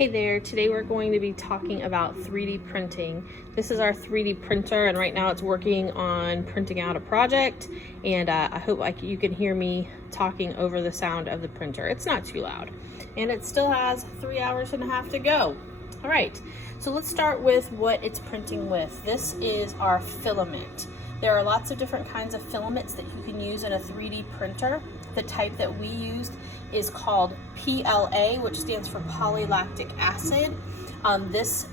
Hey there, today we're going to be talking about 3D printing. This is our 3D printer, and right now it's working on printing out a project, and I hope you can hear me talking over the sound of the printer. It's not too loud, and it still has 3.5 hours to go. All right, so let's start with what it's printing with. This is our filament. There are lots of different kinds of filaments that you can use in a 3D printer. The type that we used is called PLA, which stands for polylactic acid. This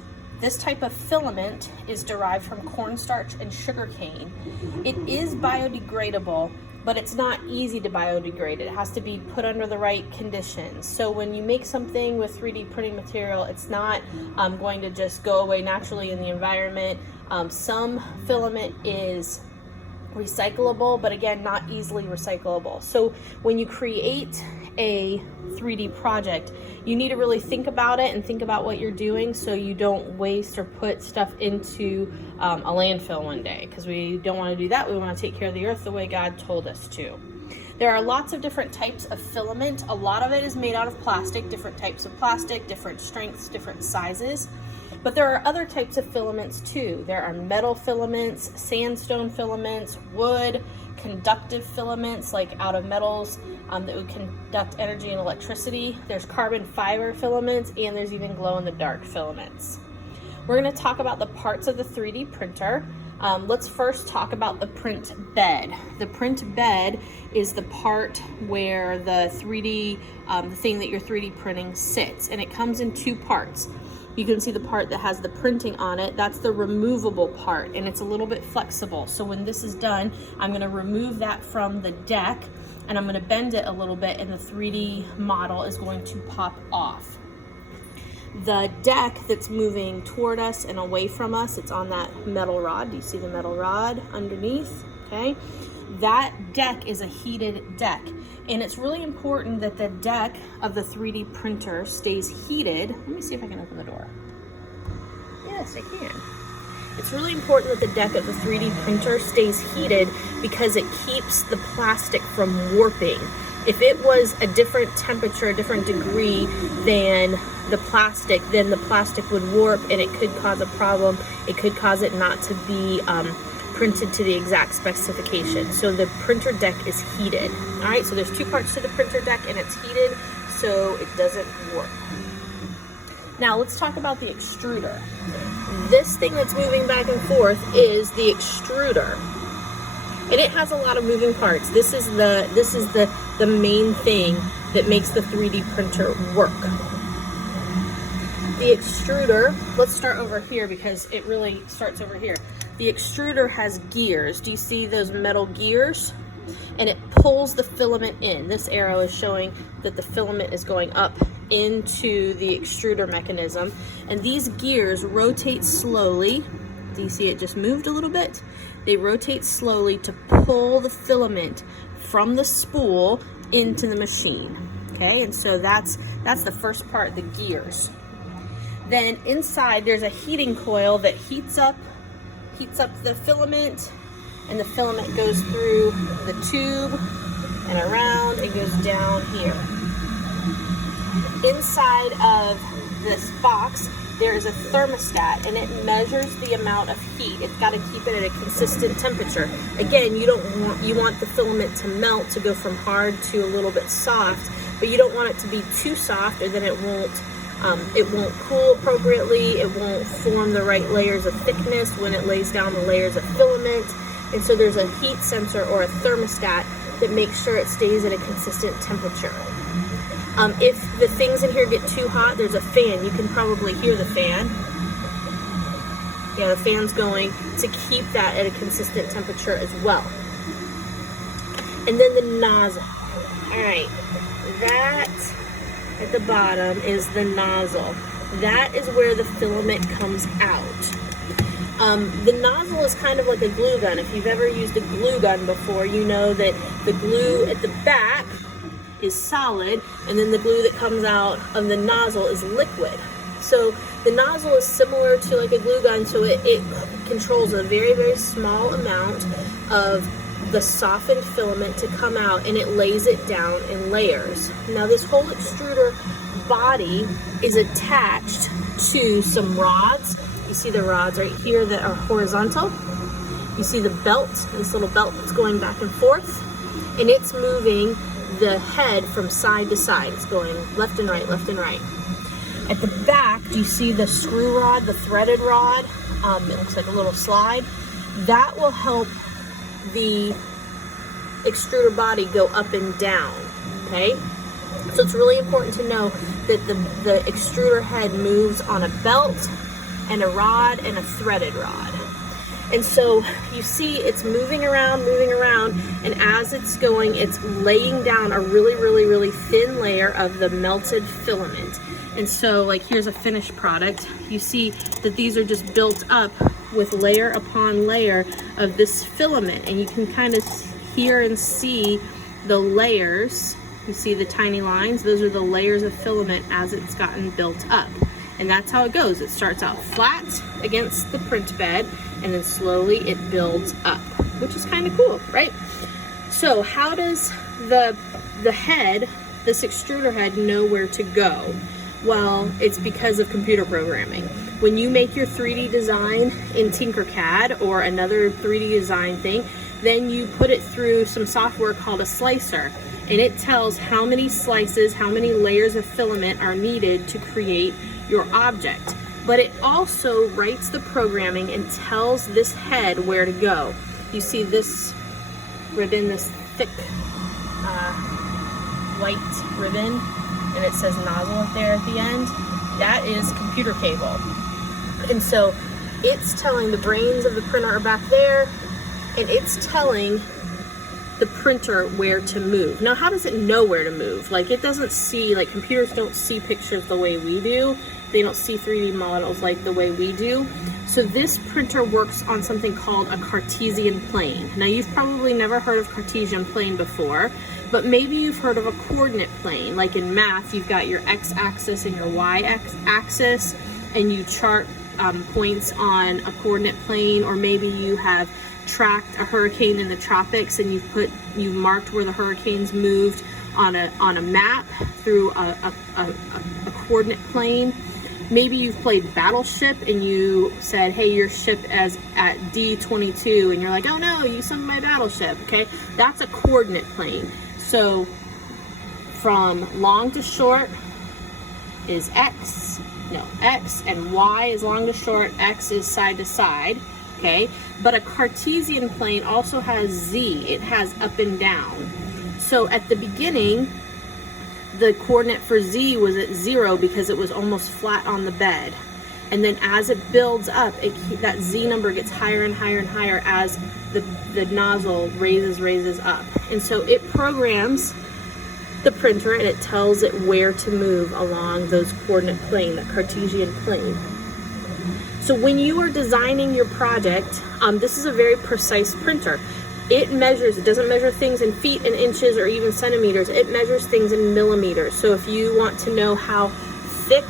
type of filament is derived from cornstarch and sugarcane. It is biodegradable, but it's not easy to biodegrade. It has to be put under the right conditions. So when you make something with 3D printing material, it's not going to just go away naturally in the environment. Some filament is recyclable, but again, not easily recyclable. So when you create a 3D project, you need to really think about it and think about what you're doing so you don't waste or put stuff into a landfill one day, because we don't want to do that. We want to take care of the earth the way God told us to. There are lots of different types of filament. A lot of it is made out of plastic, different types of plastic, different strengths, different sizes. But there are other types of filaments too. There are metal filaments, sandstone filaments, wood, conductive filaments like out of metals that would conduct energy and electricity. There's carbon fiber filaments, and there's even glow-in-the-dark filaments. We're going to talk about the parts of the 3D printer. Let's first talk about the print bed. The print bed is the part where the thing that you're 3D printing sits, and it comes in two parts. You can see the part that has the printing on it. That's the removable part, and it's a little bit flexible. So when this is done, I'm going to remove that from the deck, and I'm going to bend it a little bit, and the 3D model is going to pop off. The deck that's moving toward us and away from us, it's on that metal rod. Do you see the metal rod underneath? Okay. That deck is a heated deck, and it's really important that the deck of the 3D printer stays heated. Let me see if I can open the door. Yes, I can. It's really important that the deck of the 3D printer stays heated because it keeps the plastic from warping. If it was a different temperature, a different degree than the plastic, then the plastic would warp and it could cause a problem. It could cause it not to be printed to the exact specification. So the printer deck is heated. All right, so there's two parts to the printer deck, and it's heated so it doesn't warp. Now let's talk about the extruder. This thing that's moving back and forth is the extruder, and it has a lot of moving parts. This is the main thing that makes the 3D printer work. The extruder, let's start over here because it really starts over here. The extruder has gears. Do you see those metal gears? And it pulls the filament in. This arrow is showing that the filament is going up into the extruder mechanism. And these gears rotate slowly. Do you see it just moved a little bit? They rotate slowly to pull the filament from the spool into the machine. Okay, and so that's the first part, the gears. Then inside there's a heating coil that heats up the filament, and the filament goes through the tube and around and goes down here. Inside of this box there is a thermostat, and it measures the amount of heat. It's got to keep it at a consistent temperature. Again, you want the filament to melt, to go from hard to a little bit soft, but you don't want it to be too soft, or then it won't cool appropriately. It won't form the right layers of thickness when it lays down the layers of filament. And so there's a heat sensor or a thermostat that makes sure it stays at a consistent temperature. If the things in here get too hot, there's a fan. You can probably hear the fan. Yeah, the fan's going to keep that at a consistent temperature as well. And then the nozzle. All right, that at the bottom is the nozzle. That is where the filament comes out. The nozzle is kind of like a glue gun. If you've ever used a glue gun before, you know that the glue at the back is solid, and then the glue that comes out of the nozzle is liquid. So the nozzle is similar to like a glue gun, so it controls a very, very small amount of the softened filament to come out, and it lays it down in layers. Now this whole extruder body is attached to some rods. You see the rods right here that are horizontal. You see the belt, this little belt that's going back and forth, and it's moving the head from side to side. It's going left and right, left and right. At the back, do you see the screw rod, the threaded rod? It looks like a little slide. That will help the extruder body go up and down, okay? So it's really important to know that the extruder head moves on a belt and a rod and a threaded rod. And so you see it's moving around, and as it's going, it's laying down a really, really, really thin layer of the melted filament. And so, like, here's a finished product. You see that these are just built up with layer upon layer of this filament, and you can kind of hear and see the layers. You see the tiny lines? Those are the layers of filament as it's gotten built up. And that's how it goes. It starts out flat against the print bed, and then slowly it builds up, which is kind of cool, right? So how does the head, this extruder head, know where to go? Well, it's because of computer programming. When you make your 3D design in Tinkercad or another 3D design thing, then you put it through some software called a slicer, and it tells how many slices, how many layers of filament are needed to create your object. But it also writes the programming and tells this head where to go. You see this ribbon, this thick white ribbon, and it says nozzle up there at the end. That is computer cable. And so it's telling the brains of the printer are back there, and it's telling the printer where to move. Now, how does it know where to move? Like, it doesn't see, like, computers don't see pictures the way we do. They don't see 3D models like the way we do. So this printer works on something called a Cartesian plane. Now, you've probably never heard of Cartesian plane before, but maybe you've heard of a coordinate plane. Like in math, you've got your x-axis and your y-axis, and you chart points on a coordinate plane, or maybe you have tracked a hurricane in the tropics and you've marked where the hurricanes moved on a map through a coordinate plane. Maybe you've played Battleship and you said, hey, your ship is at D22, and you're like, oh no, you sunk my battleship. Okay, that's a coordinate plane. So from long to short is X, and Y is long to short, X is side to side. Okay, but a Cartesian plane also has Z. It has up and down. So at the beginning, the coordinate for Z was at 0 because it was almost flat on the bed. And then as it builds up, that Z number gets higher and higher and higher as the nozzle raises up. And so it programs the printer, and it tells it where to move along those coordinate plane, that Cartesian plane. So when you are designing your project, this is a very precise printer. It doesn't measure things in feet and inches or even centimeters. It measures things in millimeters. So if you want to know how thick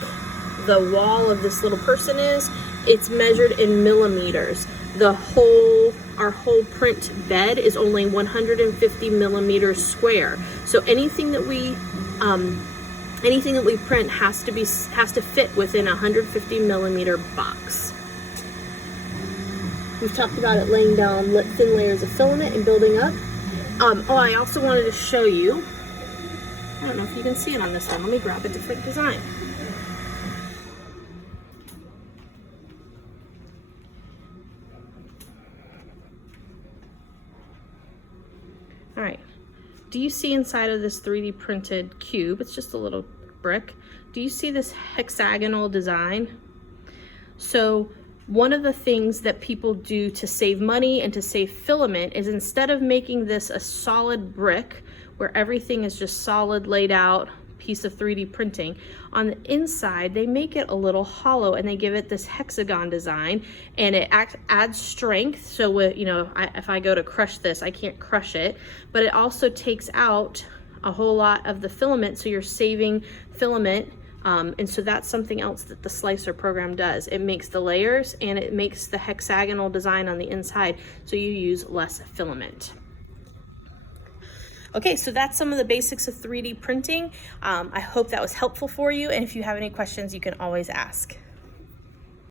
the wall of this little person is, it's measured in millimeters. Our whole print bed is only 150 millimeters square. So anything that we print has to fit within a 150 millimeter box. We've talked about it laying down thin layers of filament and building up. I also wanted to show you, I don't know if you can see it on this one. Let me grab a different design. All right, do you see inside of this 3D printed cube? It's just a little brick. Do you see this hexagonal design? So one of the things that people do to save money and to save filament is, instead of making this a solid brick where everything is just solid laid out piece of 3D printing, on the inside they make it a little hollow and they give it this hexagon design, and it adds strength. So if I go to crush this, I can't crush it, but it also takes out a whole lot of the filament, so you're saving filament. And so that's something else that the slicer program does. It makes the layers and it makes the hexagonal design on the inside, so you use less filament. Okay, so that's some of the basics of 3D printing. I hope that was helpful for you, and if you have any questions, you can always ask.